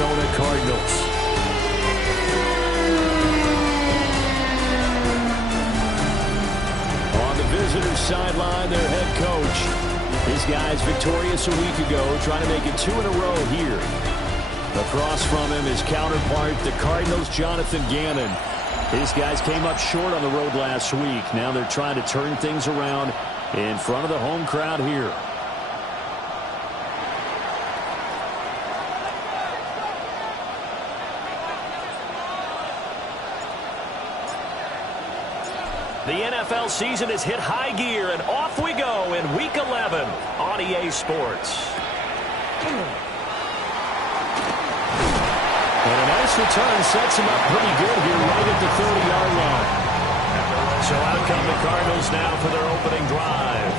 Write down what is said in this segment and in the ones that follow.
Arizona Cardinals. On the visitor's sideline, their head coach. His guys victorious a week ago, trying to make it 2 in a row here. Across from him, his counterpart, the Cardinals' Jonathan Gannon. His guys came up short on the road last week. Now they're trying to turn things around in front of the home crowd here. The NFL season has hit high gear, and off we go in Week 11 on EA Sports. And a nice return sets him up pretty good here right at the 30-yard line. So out come the Cardinals now for their opening drive.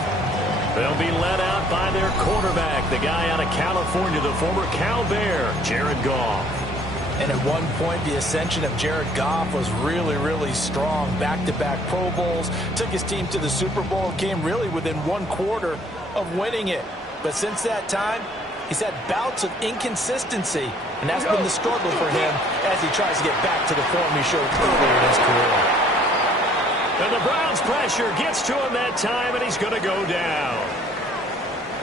They'll be led out by their quarterback, the guy out of California, the former Cal Bear, Jared Goff. And at one point, the ascension of Jared Goff was really, really strong. Back-to-back Pro Bowls, took his team to the Super Bowl, came really within 1 quarter of winning it. But since that time, he's had bouts of inconsistency, and that's been the struggle for him as he tries to get back to the form he showed earlier in his career. And the Browns' pressure gets to him that time, and he's going to go down.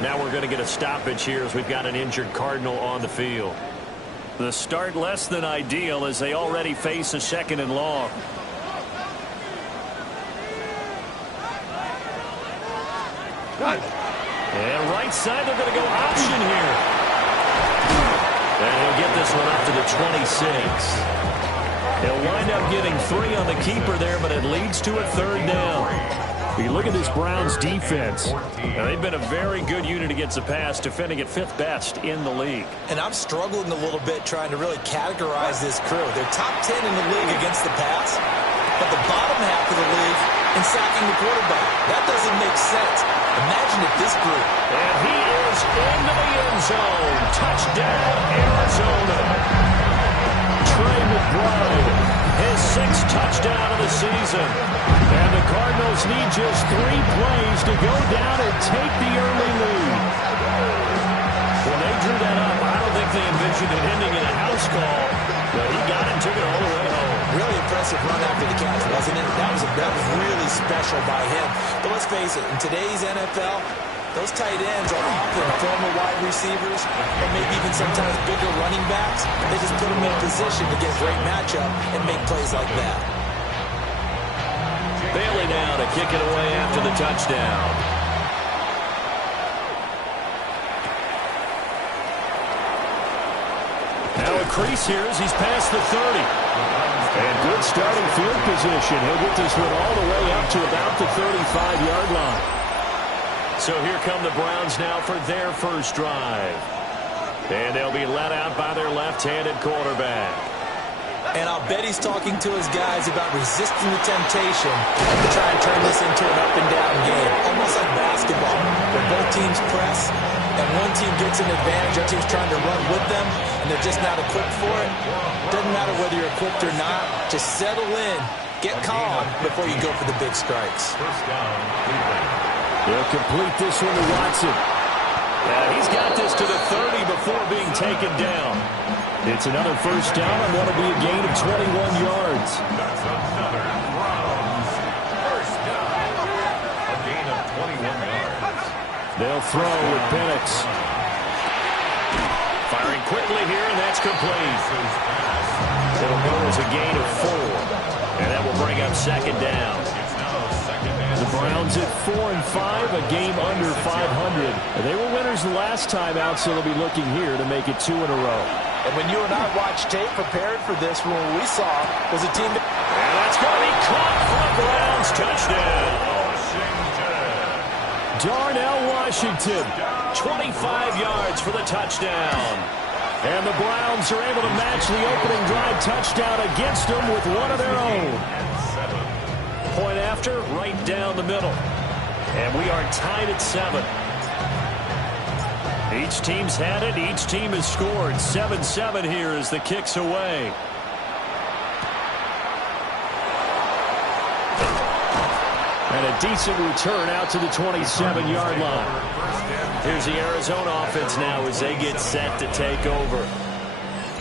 Now we're going to get a stoppage here as we've got an injured Cardinal on the field. The start less than ideal as they already face a 2nd and long. And right side, they're going to go option here. And he'll get this one up to the 26. He'll wind up getting 3 on the keeper there, but it leads to a 3rd down. You look at this Browns defense. Now, they've been a very good unit against the pass, defending at 5th best in the league. And I'm struggling a little bit trying to really categorize this crew. They're top 10 in the league against the pass, but the bottom half of the league in sacking the quarterback. That doesn't make sense. Imagine if this group. And he is into the end zone. Touchdown, Arizona. Trey McBride, his 6th touchdown of the season. And the Cardinals need just 3 plays to go down and take the early lead. When they drew that up, I don't think they envisioned it ending in a house call. But he got it and took it all the way home. Really impressive run after the catch, wasn't it? That was really special by him. But let's face it, in today's NFL, those tight ends are often former wide receivers or maybe even sometimes bigger running backs. They just put them in position to get a great matchup and make plays like that. Bailey now to kick it away after the touchdown. Now a crease here as he's past the 30. And good starting field position. He'll get this one all the way up to about the 35-yard line. So here come the Browns now for their first drive. And they'll be let out by their left-handed quarterback. And I'll bet he's talking to his guys about resisting the temptation to try and turn this into an up-and-down game, almost like basketball, where both teams press, and one team gets an advantage, other team's trying to run with them, and they're just not equipped for it. Doesn't matter whether you're equipped or not. Just settle in, get calm before you go for the big strikes. They'll complete this one to Watson. Yeah, he's got this to the 30 before being taken down. It's another first down on what will be a gain of 21 yards. That's another Browns first down. A gain of 21 yards. They'll throw with Penix. Firing quickly here, and that's complete. It'll go as a gain of 4. And that will bring up 2nd down. The Browns at 4-5, a game under 500. They were winners the last time out, so they'll be looking here to make it 2 in a row. And when you and I watched tape prepared for this, what we saw was a team that... And that's going to be caught for the Browns. Touchdown. Darnell Washington. 25 yards for the touchdown. And the Browns are able to match the opening drive touchdown against them with one of their own. Point after, right down the middle. And we are tied at 7. Each team's had it. Each team has scored. 7-7 here as the kick's away. And a decent return out to the 27-yard line. Here's the Arizona offense now as they get set to take over.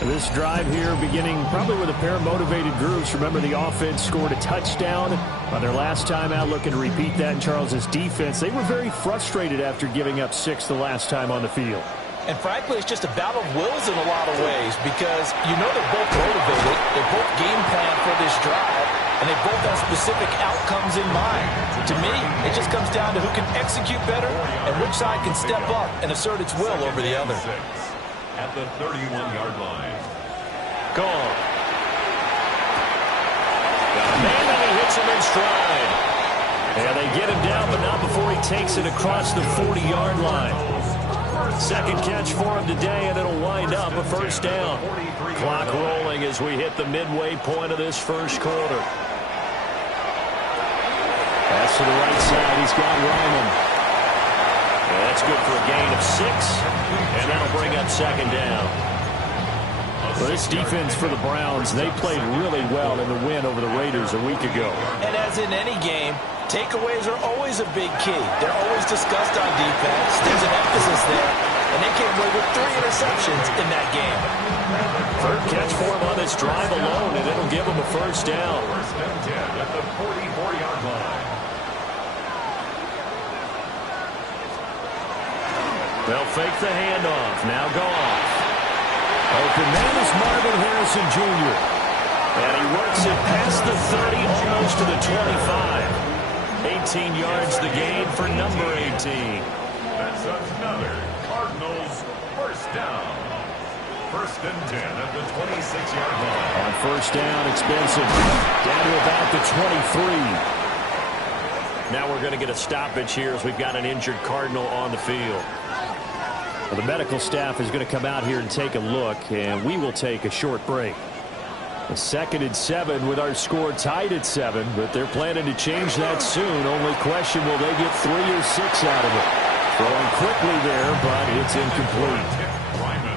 This drive here beginning probably with a pair of motivated groups. Remember, the offense scored a touchdown on their last time out, looking to repeat that in Charles's defense. They were very frustrated after giving up 6 the last time on the field. And frankly, it's just a battle of wills in a lot of ways because you know they're both motivated. They're both game plan for this drive, and they both have specific outcomes in mind. To me, it just comes down to who can execute better and which side can step up and assert its will over the other. At the 31-yard line. Gone. Got a man, and he hits him in stride. And they get him down, but not before he takes it across the 40-yard line. Second catch for him today, and it'll wind up a first down. Clock rolling as we hit the midway point of this first quarter. Pass to the right side. He's got Ryman. And that's good for a gain of 6, and that'll bring up second down. Well, this defense for the Browns, they played really well in the win over the Raiders a week ago. And as in any game, takeaways are always a big key. They're always discussed on defense. There's an emphasis there, and they came away with 3 interceptions in that game. Third catch for him on this drive alone, and it'll give him a first down. First and 10 at the 44-yard line. They'll fake the handoff. Now Goff. Open man is Marvin Harrison Jr. And he works it past the 30, almost to the 25. 18 yards the gain for number 18. That's another Cardinals first down. First and 10 at the 26-yard line. On first down, it's Benson. Down to about the 23. Now we're going to get a stoppage here as we've got an injured Cardinal on the field. Well, the medical staff is going to come out here and take a look, and we will take a short break. A 2nd and 7 with our score tied at 7, but they're planning to change that soon. Only question, will they get 3 or 6 out of it? Throwing quickly there, but it's incomplete.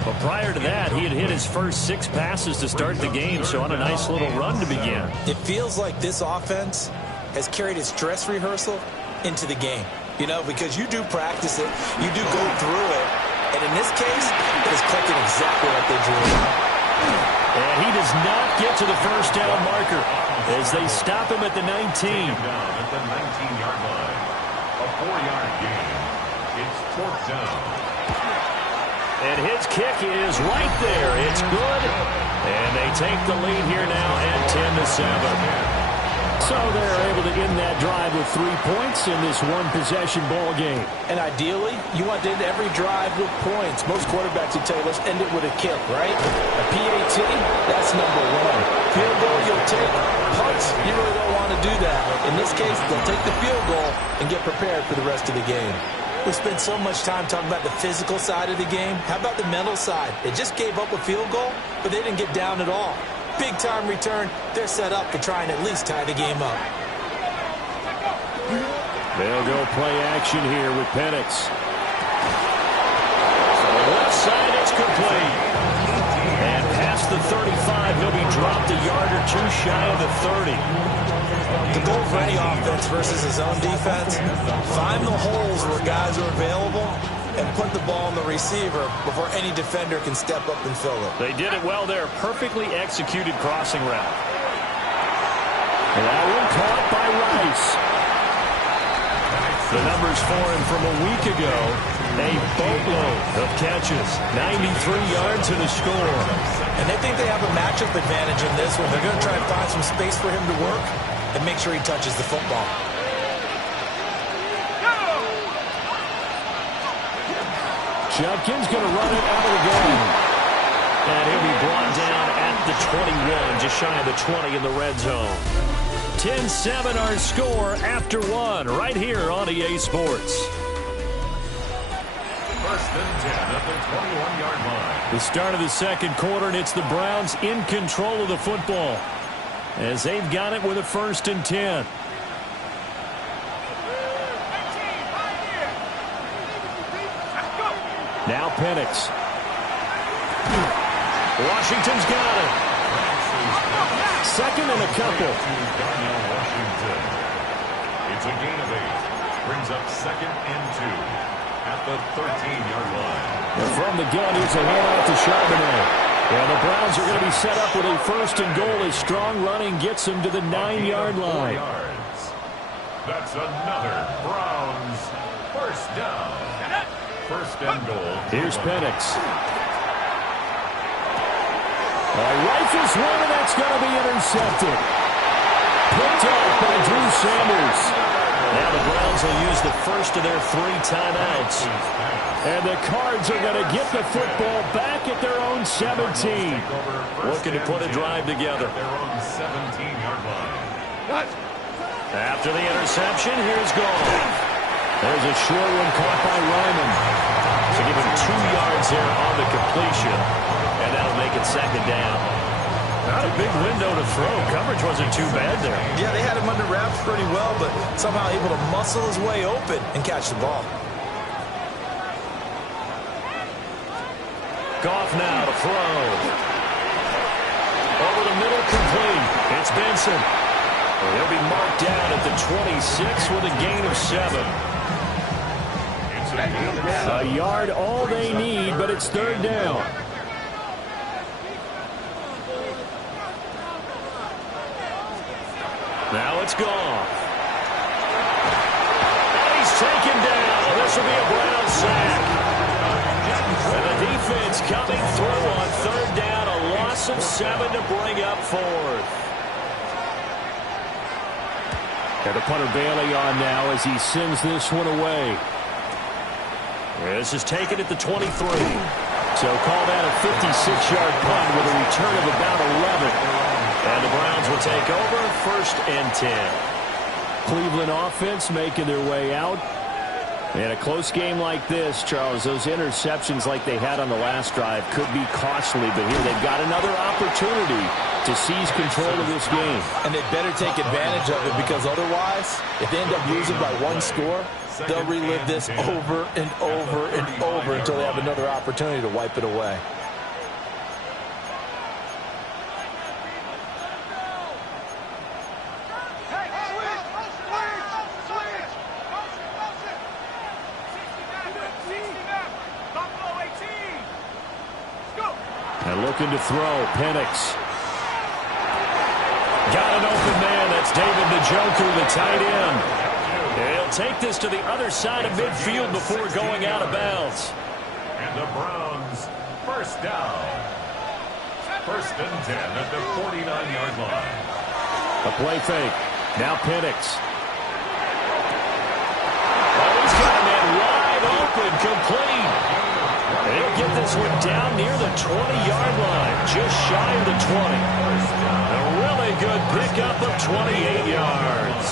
But prior to that, he had hit his first 6 passes to start the game, so on a nice little run to begin. It feels like this offense has carried its dress rehearsal into the game. You know, because you do practice it, you do go through it, and in this case, it is clicking exactly like they drew it. And he does not get to the first down marker as they stop him at the 19. Down at the 19-yard line. A 4-yard gain. It's 4th down. And his kick is right there. It's good. And they take the lead here now at 10-7. So they're able to end that drive with 3 points in this one-possession ball game. And ideally, you want to end every drive with points. Most quarterbacks would tell you, let's end it with a kick, right? A PAT, that's number 1. Field goal, you'll take. Punts, you really don't want to do that. In this case, they'll take the field goal and get prepared for the rest of the game. We spent so much time talking about the physical side of the game. How about the mental side? They just gave up a field goal, but they didn't get down at all. Big-time return. They're set up to try and at least tie the game up. They'll go play action here with Penix. On the left side, it's complete. And past the 35, he'll be dropped a yard or 2 shy of the 30. The goal for any offense versus his own defense, find the holes where guys are available and put the ball on the receiver before any defender can step up and fill it. They did it well there. Perfectly executed crossing route. And that one caught by Rice. The numbers for him from a week ago, a boatload of catches, 93 yards and a score. And they think they have a matchup advantage in this one. They're going to try and find some space for him to work and make sure he touches the football. Judkins going to run it out of the game. And he'll be brought down at the 21, just shy of the 20 in the red zone. 10-7 our score after 1 right here on EA Sports. First and 10 at the 21-yard line. The start of the second quarter, and it's the Browns in control of the football as they've got it with a 1st and 10. Now Penix. Washington's got it. Second and a couple. It's a gain of 8. Brings up 2nd and 2 at the 13-yard line. And from the gun, here's a handoff to Charbonnet. And the Browns are going to be set up with a first and goal as strong running gets them to the 9-yard line. That's another Browns first down. First and goal. Here's Penix. Rifles one, and that's going to be intercepted. Picked up by Drew Sanders. Now the Browns will use the first of their 3 timeouts. And the Cards are going to get the football back at their own 17. Looking to put a drive together. Their own 17-yard line. After the interception, here's Goff. There's a short one caught by Ryman. So give him 2 yards there on the completion. And that'll make it second down. Not a big window to throw. Coverage wasn't too bad there. Yeah, they had him under wraps pretty well, but somehow able to muscle his way open and catch the ball. Goff now to throw. Over the middle, complete. It's Benson. He'll be marked down at the 26 with a gain of 7. A yard all they need, but it's third down. Now it's Goff. And he's taken down. This will be a Brown sack. And the defense coming through on third down. A loss of 7 to bring up fourth. Got the punter Bailey on now as he sends this one away. This is taken at the 23. So call that a 56-yard punt with a return of about 11. And the Browns will take over, first and 10. Cleveland offense making their way out. In a close game like this, Charles, those interceptions like they had on the last drive could be costly, but here they've got another opportunity to seize control of this game. And they better take advantage of it, because otherwise, if they end up losing by 1 score, they'll relive this over and over and over until they have another opportunity to wipe it away. And looking to throw, Penix. Got an open man. That's David Njoku, the tight end. He'll take this to the other side of midfield before going out of bounds. And the Browns first down. First and 10 at the 49-yard line. A play fake. Now Penix. Oh, he's got a man wide open, complete. They'll get this one down near the 20-yard line, just shy of the 20. A really good pickup of 28 yards.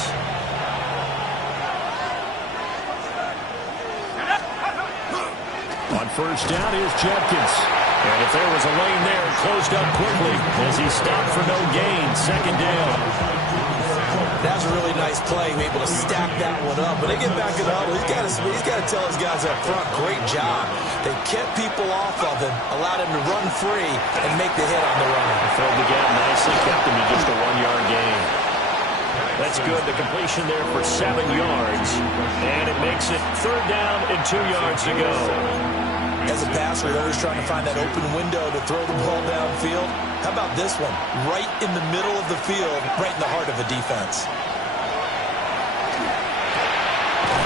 On first down, here's Jenkins. And if there was a lane there, it closed up quickly as he stopped for no gain. Second down. That's a really nice play, able to stack that one up. But they get back in the huddle. He's got to tell his guys up front, great job. They kept people off of him, allowed him to run free, and make the hit on the run. Filled the gap nicely, kept him to just a 1-yard gain. That's good. The completion there for 7 yards. And it makes it third down and 2 yards to go. As a passer, they're always trying to find that open window to throw the ball downfield. How about this one? Right in the middle of the field, right in the heart of a defense.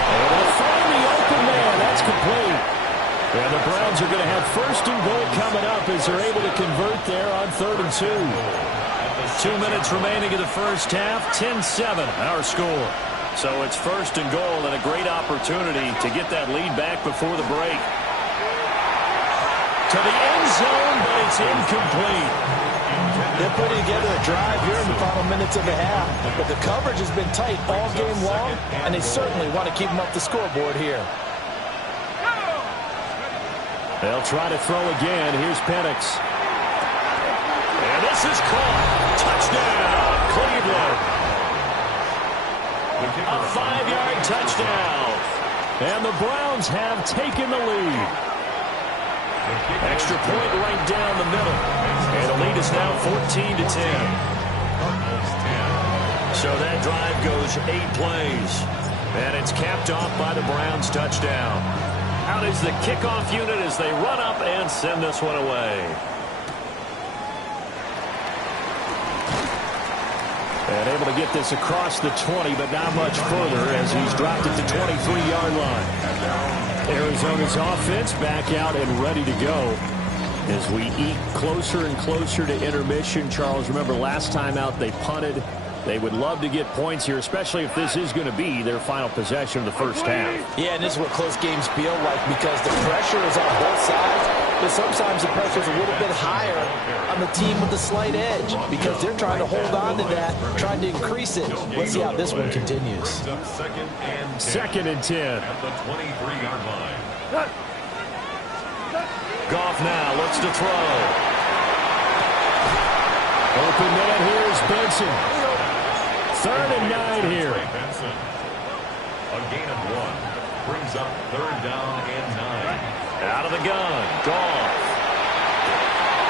Able to find the open man. That's complete. And the Browns are going to have first and goal coming up as they're able to convert there on third and 2. 2 minutes remaining in the first half. 10-7, our score. So it's first and goal and a great opportunity to get that lead back before the break. To the end zone, but it's incomplete. They're putting together a drive here in the final minutes of the half. But the coverage has been tight all game long, and they certainly want to keep them up the scoreboard here. They'll try to throw again. Here's Penix. And this is caught. Touchdown, Cleveland. A 5-yard touchdown. And the Browns have taken the lead. Extra point right down the middle. And the lead is now 14-10. So that drive goes 8 plays. And it's capped off by the Browns touchdown. Out is the kickoff unit as they run up and send this one away. And able to get this across the 20, but not much further as he's dropped it to 23-yard line. Arizona's offense back out and ready to go as we eat closer and closer to intermission. Charles, remember last time out they punted. They would love to get points here, especially if this is going to be their final possession of the first half. Yeah, and this is what close games feel like because the pressure is on both sides, but sometimes the pressure is a little bit higher on the team with the slight edge because they're trying to hold on to that, trying to increase it. Let's see how this one continues. Second and 10. At the 23-yard line. Goff now looks to throw. Open man here is Benson. Third and 9 here. A gain of 1 brings up third down and 9. Out of the gun, Goff.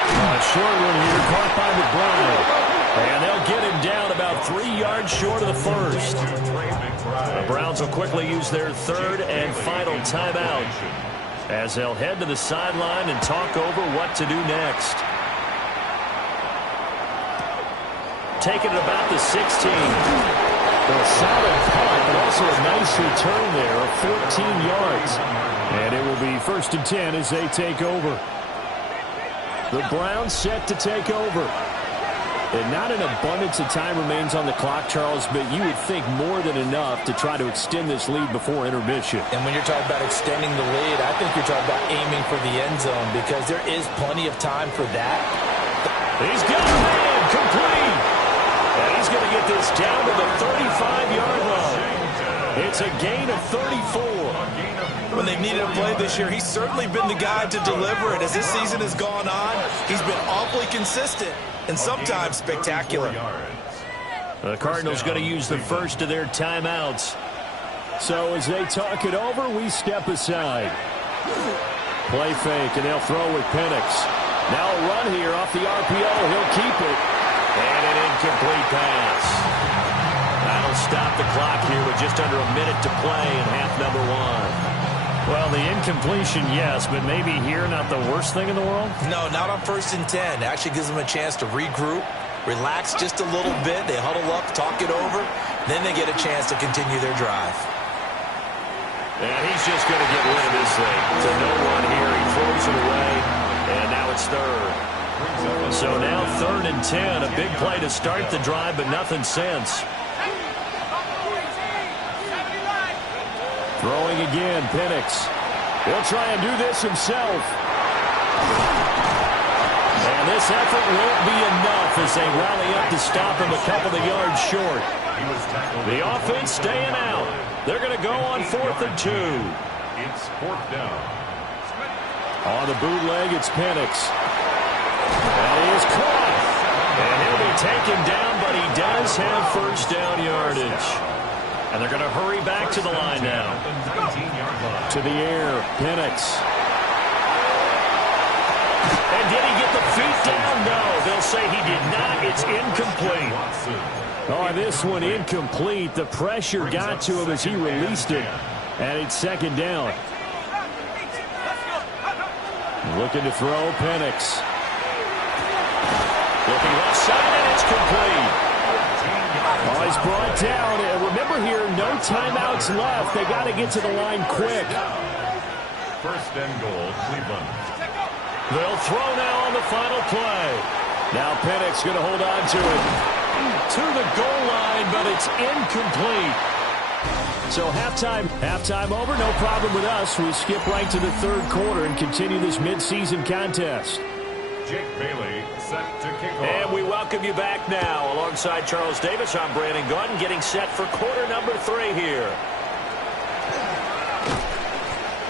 A short one here, caught by McBride. And they'll get him down about 3 yards short of the first. The Browns will quickly use their third and final timeout as they'll head to the sideline and talk over what to do next. Taking it about the 16. A solid punt, but also a nice return there of 14 yards. And it will be first and 10 as they take over. The Browns set to take over. And not an abundance of time remains on the clock, Charles, but you would think more than enough to try to extend this lead before intermission. And when you're talking about extending the lead, I think you're talking about aiming for the end zone because there is plenty of time for that. He's got a man complete. And he's going to get this down to the 35-yard line. It's a gain of 34. When they've needed a play this year, he's certainly been the guy to deliver it. As this season has gone on, he's been awfully consistent and sometimes spectacular. The Cardinals going to use the first of their timeouts. So as they talk it over, we step aside. Play fake, and they'll throw with Penix. Now a run here off the RPO. He'll keep it. And an incomplete pass. That'll stop the clock here with just under a minute to play in half number 1. Well, the incompletion, yes, but maybe here not the worst thing in the world? No, not on first and 10. It actually gives them a chance to regroup, relax just a little bit. They huddle up, talk it over. Then they get a chance to continue their drive. And he's just going to get rid of this thing. To no one here. He throws it away. And now it's third. So now third and 10. A big play to start the drive, but nothing since. Throwing again, Penix. He'll try and do this himself. And this effort won't be enough as they rally up to stop him a couple of yards short. The offense staying out. They're going to go on 4th and 2. It's 4th down. On the bootleg, it's Penix. And he is caught. And he'll be taken down, but he does have first down yardage. And they're going to hurry back to the line now. To the air, Penix. And did he get the feet down? No, they'll say he did not. It's incomplete. Oh, this one incomplete. The pressure got to him as he released it. And it's second down. Looking to throw, Penix. Looking left side, and it's complete. Oh, he's brought down. And remember here, no timeouts left. They got to get to the line quick. First and goal, Cleveland. They'll throw now on the final play. Now Penix going to hold on to it. To the goal line, but it's incomplete. So halftime over, no problem with us. We skip right to the third quarter and continue this midseason contest. Jake Bailey set to kick off. And we welcome you back now. Alongside Charles Davis, I'm Brandon Gaudin, getting set for quarter number 3 here.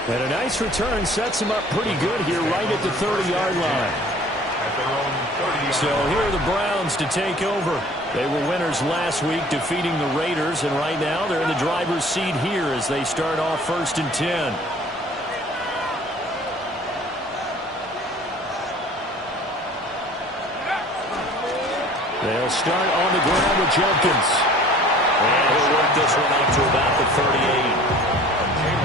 And a nice return sets him up pretty good here right at the 30-yard line. So here are the Browns to take over. They were winners last week, defeating the Raiders, and right now they're in the driver's seat here as they start off first and 10. They'll start on the ground with Jenkins. And he'll work this one up to about the 38.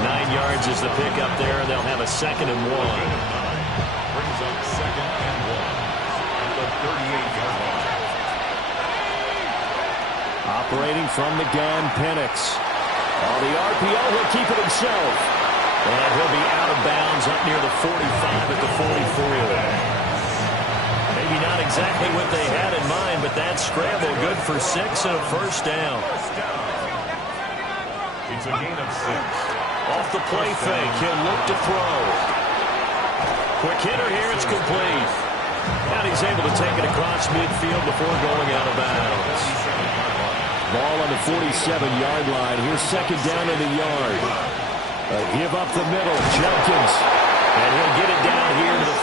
9 yards is the pickup there. They'll have a second and 1. Brings up second and 1 at the 38-yard line. Operating from the gun, Penix. On the RPO, he'll keep it himself. And he'll be out of bounds up near the 45 at the 44. Maybe not exactly what they had in mind, but that scramble good for 6 and a first down. It's a gain of 6. Off the play fake, he'll look to throw. Quick hitter here, it's complete. And he's able to take it across midfield before going out of bounds. Ball on the 47-yard line. Here's second down in the yard. Give up the middle, Jenkins. And he'll get it down here to the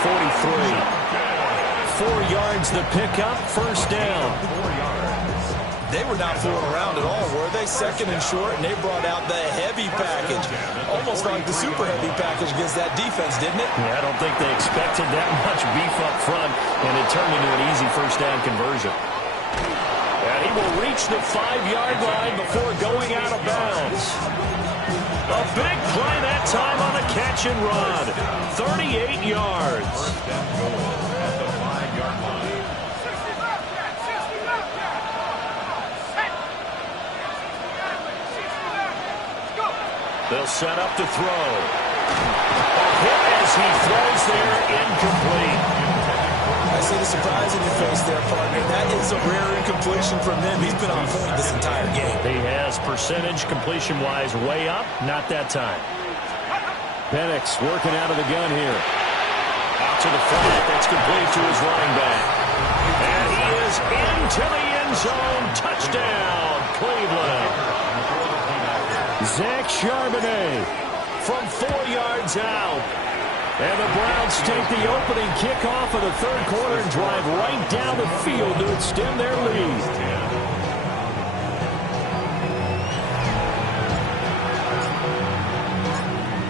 43. 4 yards the pickup, first down. They were not fooling around at all, were they? Second and short, and they brought out the heavy package. Almost like the super heavy package against that defense, didn't it? Yeah, I don't think they expected that much beef up front, and it turned into an easy first down conversion. And he will reach the 5-yard line before going out of bounds. A big play that time on the catch and run. 38 yards. They'll set up to throw. A hit as he throws there, incomplete. I see the surprise in your face there, partner. That is a rare incompletion from him. He's been on point this entire game. He has percentage completion-wise way up. Not that time. Penix working out of the gun here. Out to the flat. That's complete to his running back. And he is into the end zone. Touchdown, Cleveland. Zach Charbonnet from 4 yards out. And the Browns take the opening kickoff of the third quarter and drive right down the field to extend their lead.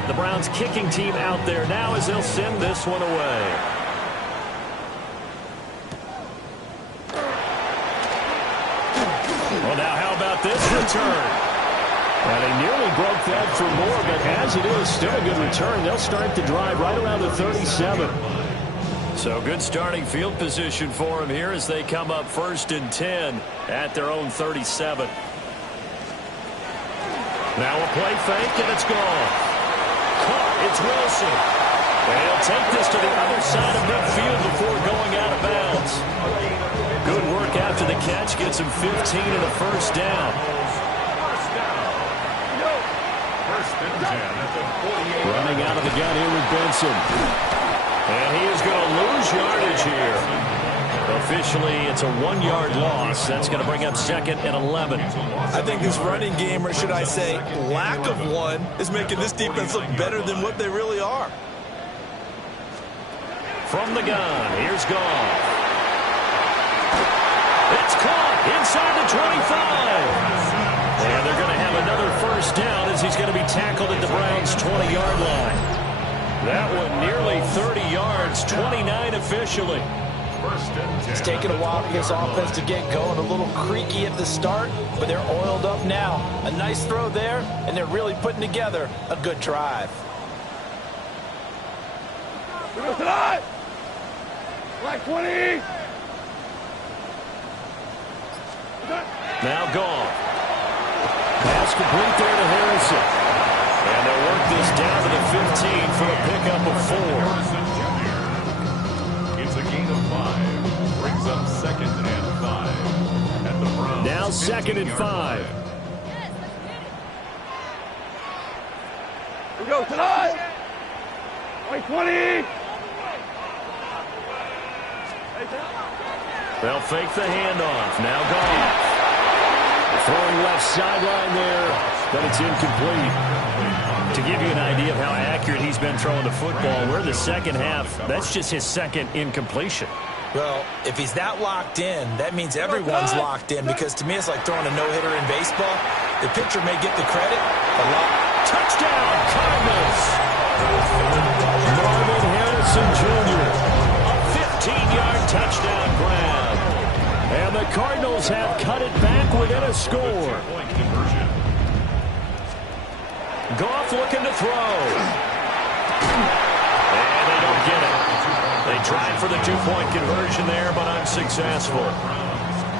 The Browns kicking team out there now as they'll send this one away. Well, now how about this return? And they nearly broke that for more, but as it is, still a good return. They'll start the drive right around the 37. So good starting field position for them here as they come up 1st and 10 at their own 37. Now a play fake, and it's gone. Caught, it's Wilson. And he'll take this to the other side of midfield before going out of bounds. Good work after the catch, gets him 15 and a first down. Running out of the gun here with Benson. And he is going to lose yardage here. Officially, it's a 1-yard loss. That's going to bring up 2nd and 11. I think this running game, or should I say lack of one, is making this defense look better than what they really are. From the gun, here's Goff. It's caught inside the 25. And they're going to have another first down as he's going to be tackled at the Browns' 20-yard line. That one nearly 30 yards, 29 officially. It's taken a while for this offense to get going. A little creaky at the start, but they're oiled up now. A nice throw there, and they're really putting together a good drive. Like 20. Now Goff. Pass complete there to Harrison. And they'll work this down to the 15 for a pickup of 4. It's a gain of 5. Brings up 2nd and 5. At the Browns. Now 2nd and 5. We go tonight. Like 20. They'll fake the handoff. Now Goff. Throwing left sideline there, but it's incomplete. To give you an idea of how accurate he's been throwing the football, we're in the second half. That's just his 2nd incompletion. Well, if he's that locked in, that means everyone's locked in, because to me it's like throwing a no-hitter in baseball. The pitcher may get the credit a lot. Touchdown, Cardinals! Marvin Harrison Jr. A 15-yard touchdown grab. And the Cardinals have cut it back within a score. Goff looking to throw. And they don't get it. They tried for the 2-point conversion there, but unsuccessful.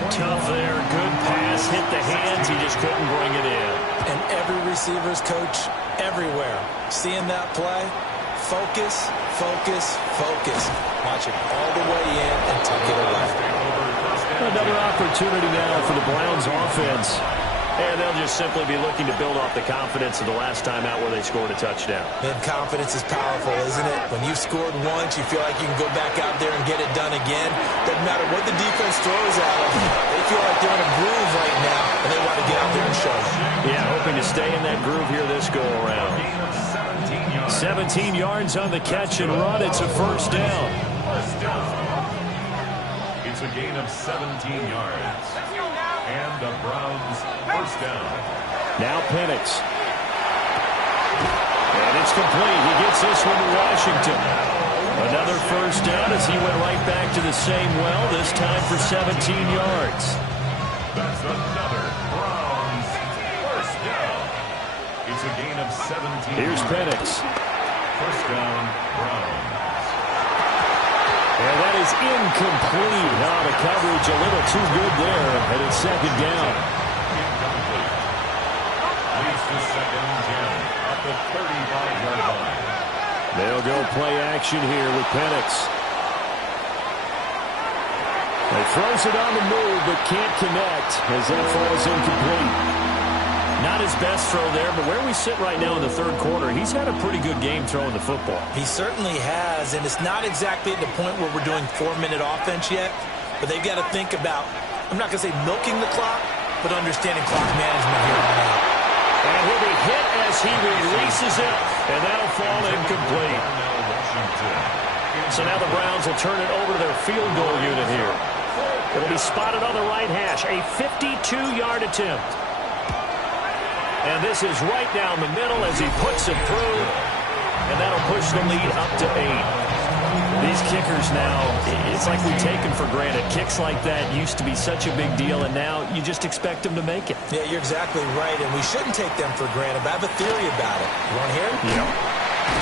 Tough there. Good pass pass hit the hands. He just couldn't bring it in. And every receiver's coach everywhere, seeing that play, focus, focus, focus. Watch it all the way in and tuck it away. Another opportunity now for the Browns offense. And they'll just simply be looking to build off the confidence of the last time out where they scored a touchdown. And confidence is powerful, isn't it? When you've scored once, you feel like you can go back out there and get it done again. Doesn't matter what the defense throws at them. They feel like they're in a groove right now, and they want to get out there and show them. Yeah, hoping to stay in that groove here this go-around. 17 yards on the catch and run. It's a first down. It's a gain of 17 yards. And the Browns first down. Now Penix. And it's complete. He gets this one to Washington. Another first down as he went right back to the same well, this time for 17 yards. That's another Browns first down. It's a gain of 17 Here's Penix. First down, Browns. And that is incomplete. Now the coverage a little too good there, and it's second down. Incomplete. Leads to second and 10 at the 35-yard line. They'll go play action here with Penix. He throws it on the move, but can't connect as that falls incomplete. Not his best throw there, but where we sit right now in the third quarter, he's had a pretty good game throwing the football. He certainly has, and it's not exactly at the point where we're doing 4-minute offense yet, but they've got to think about, I'm not going to say milking the clock, but understanding clock management here on out. And he'll be hit as he releases it, and that'll fall incomplete. So now the Browns will turn it over to their field goal unit here. It'll be spotted on the right hash, a 52-yard attempt. And this is right down the middle as he puts it through. And that'll push the lead up to 8. These kickers now, it's like we take them for granted. Kicks like that used to be such a big deal, and now you just expect them to make it. Yeah, you're exactly right, and we shouldn't take them for granted. But I have a theory about it. You want to hear it? Yeah.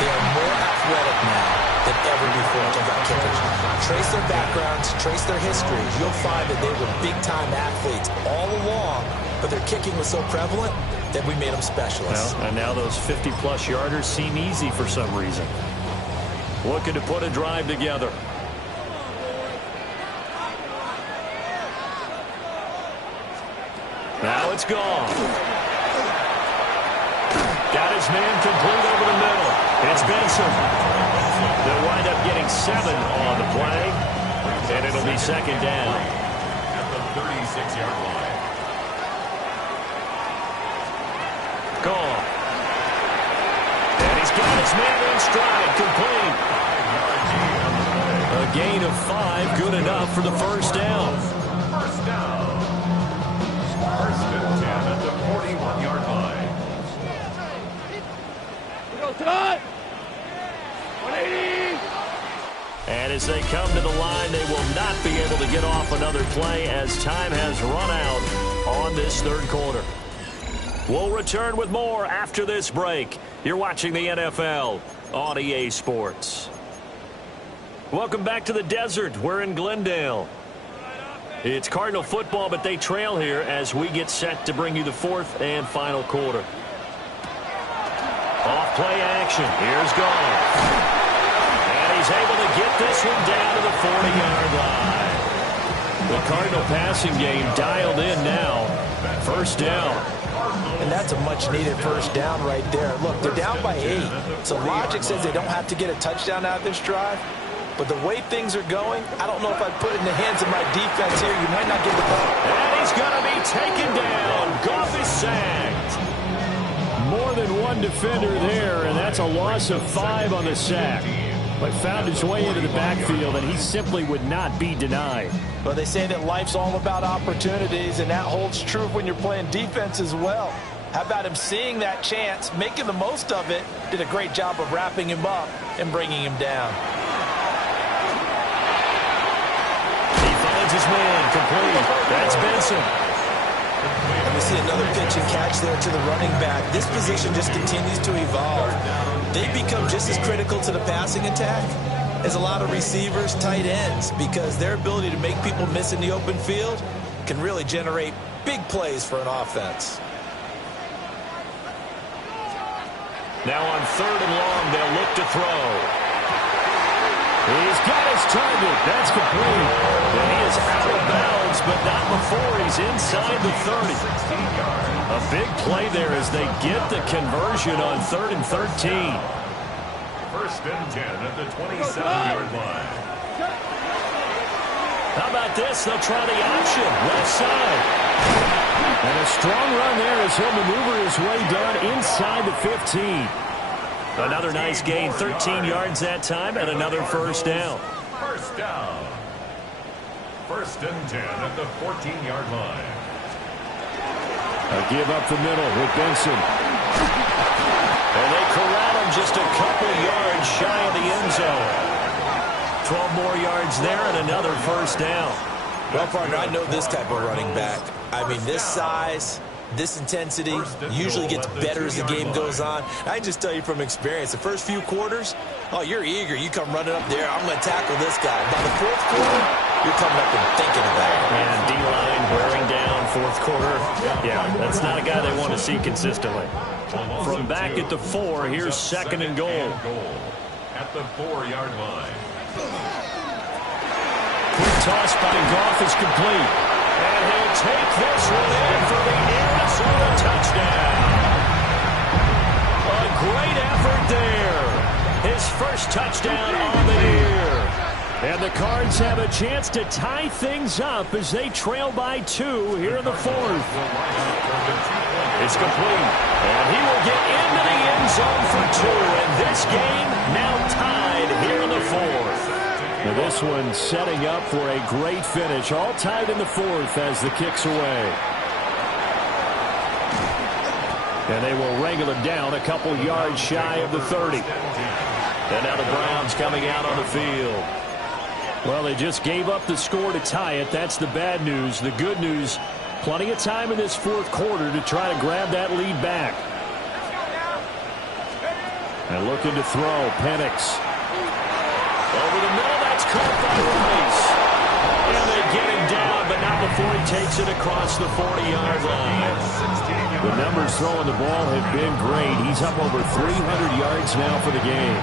They are more athletic now than ever before about kickers. Trace their backgrounds, trace their histories. You'll find that they were big-time athletes all along, but their kicking was so prevalent that we made them specialists. Well, and now those 50-plus yarders seem easy for some reason. Looking to put a drive together. Now it's gone. Got his man complete over the middle. It's Benson. They'll wind up getting 7 on the play, and it'll be second down. At the 36-yard line. Gone. And he's got his man in stride, complete. A gain of 5, good enough for the first down. First down. First and 10 at the 41-yard line. Go, Todd! 180! And as they come to the line, they will not be able to get off another play as time has run out on this third quarter. We'll return with more after this break. You're watching the NFL on EA Sports. Welcome back to the desert. We're in Glendale. It's Cardinal football, but they trail here as we get set to bring you the fourth and final quarter. Off play action. Here's Goff. And he's able to get this one down to the 40-yard line. The Cardinal passing game dialed in now. First down. And that's a much-needed first down right there. Look, they're down by 8. So logic says they don't have to get a touchdown out of this drive. But the way things are going, I don't know if I'd put it in the hands of my defense here. You might not get the ball. And he's going to be taken down. Goff is sacked. More than one defender there, and that's a loss of 5 on the sack. But found his way into the backfield, and he simply would not be denied. Well, they say that life's all about opportunities, and that holds true when you're playing defense as well. How about him seeing that chance, making the most of it, did a great job of wrapping him up and bringing him down. He finds his man complete. That's Benson. And we see another pitch and catch there to the running back. This position just continues to evolve. They become just as critical to the passing attack as a lot of receivers, tight ends, because their ability to make people miss in the open field can really generate big plays for an offense. Now on 3rd and long, they'll look to throw. He's got his target. That's complete. And he is out of bounds, but not before he's inside the 30. A big play there as they get the conversion on 3rd and 13. 1st and 10 at the 27-yard line. How about this? They'll try the option. Left side. And a strong run there as he'll maneuver his way down inside the 15. Another nice gain, 13 yards that time, and another first down. First down. 1st and 10 at the 14-yard line. A give up the middle with Benson. And they corral him just a couple yards shy of the end zone. 12 more yards there and another first down. Well, partner, I know this type of running back. I mean, this size, this intensity usually gets better as the game goes on. I just tell you from experience, the first few quarters, oh, you're eager. You come running up there, I'm going to tackle this guy. By the 4th quarter, you're coming up and thinking about it. And D-line wearing down 4th quarter. Yeah, that's not a guy they want to see consistently. From back at the 4, here's 2nd and goal. At the 4-yard line. Quick toss by Goff is complete. And he'll take this one in for the Arizona touchdown. A great effort there. His first touchdown on the year. And the Cards have a chance to tie things up as they trail by 2 here in the 4th. It's complete. And he will get into the end zone for 2. And this game now tied here in the 4th. Now this one setting up for a great finish. All tied in the 4th as the kick's away. And they will wrangle it down a couple yards shy of the 30. And now the Browns coming out on the field. Well, they just gave up the score to tie it. That's the bad news. The good news, plenty of time in this 4th quarter to try to grab that lead back. And looking to throw, Penix. Over the middle, that's caught by Rice. And they get him down, but not before he takes it across the 40-yard line. The numbers throwing the ball have been great. He's up over 300 yards now for the game.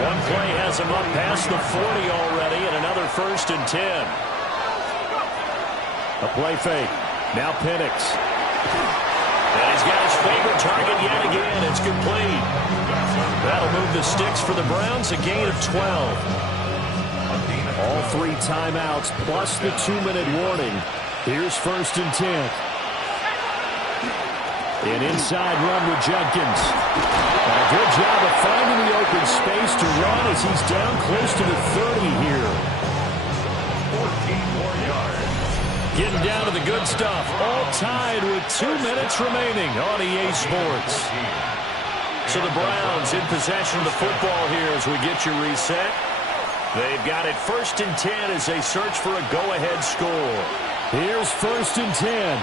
One play has him up past the 40 already, and another 1st and 10. A play fake. Now Penix. And he's got his favorite target yet again. It's complete. That'll move the sticks for the Browns, a gain of 12. All 3 timeouts plus the 2-minute warning. Here's 1st and 10. An inside run with Jenkins. A good job of finding the open space to run as he's down close to the 30 here. 14 more yards. Getting down to the good stuff. All tied with 2 minutes remaining on EA Sports. So the Browns in possession of the football here as we get you reset. They've got it 1st and 10 as they search for a go-ahead score. Here's 1st and 10.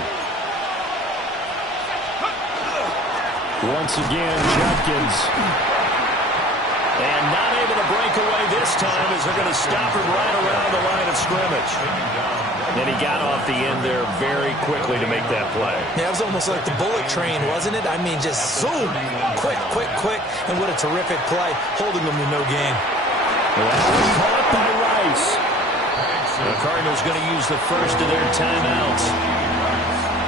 Once again, Jenkins. And not able to break away this time as they're going to stop him right around the line of scrimmage. And he got off the end there very quickly to make that play. Yeah, it was almost like the bullet train, wasn't it? I mean, just zoom. Quick, quick, quick. And what a terrific play, holding them to no gain. That was caught by Rice. The Cardinals going to use the first of their timeouts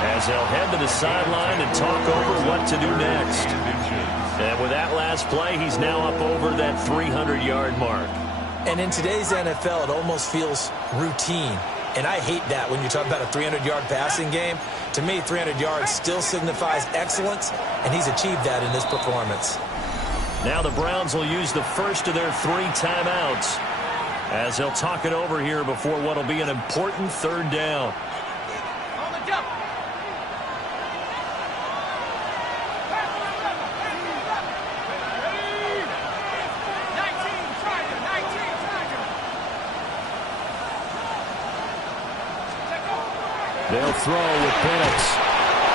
as they'll head to the sideline and talk over what to do next. And with that last play, he's now up over that 300-yard mark. And in today's NFL, it almost feels routine. And I hate that when you talk about a 300-yard passing game. To me, 300 yards still signifies excellence, and he's achieved that in this performance. Now the Browns will use the first of their 3 timeouts as they'll talk it over here before what will be an important 3rd down. They'll throw with Penix.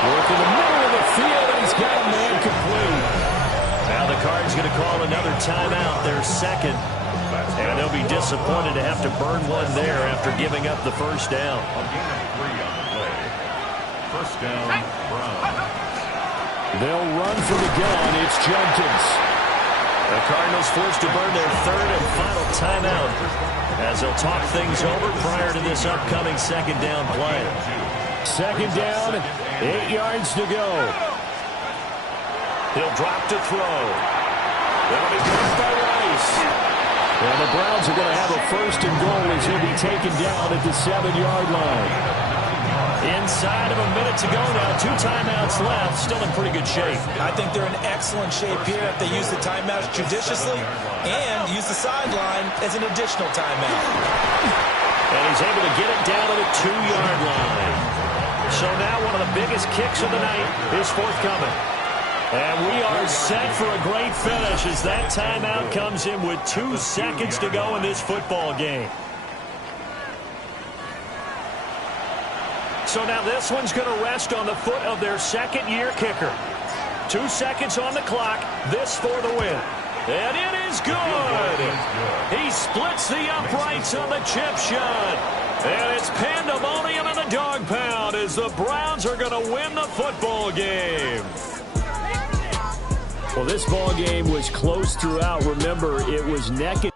Work in the middle of the field, and he's got a man complete. Now the Cards going to call another timeout, their 2nd. And they'll be disappointed to have to burn one there after giving up the first down. First down, Browns. They'll run from the gun. It's Jenkins. The Cardinals forced to burn their third and final timeout as they'll talk things over prior to this upcoming second down play. Second down, 8 yards to go. He'll drop to throw. That'll be caught by Rice. And the Browns are going to have a first and goal as he'll be taken down at the 7-yard line. Inside of a minute to go now. 2 timeouts left. Still in pretty good shape. I think they're in excellent shape here if they use the timeouts judiciously and use the sideline as an additional timeout. And he's able to get it down to the 2-yard line. So now one of the biggest kicks of the night is forthcoming. And we are set for a great finish as that timeout comes in with 2 seconds to go in this football game. So now this one's going to rest on the foot of their second-year kicker. 2 seconds on the clock. This for the win. And it is good. He splits the uprights on the chip shot. And it's pandemonium in the dog pound as the Browns are going to win the football game. Well, this ball game was close throughout. Remember, it was neck and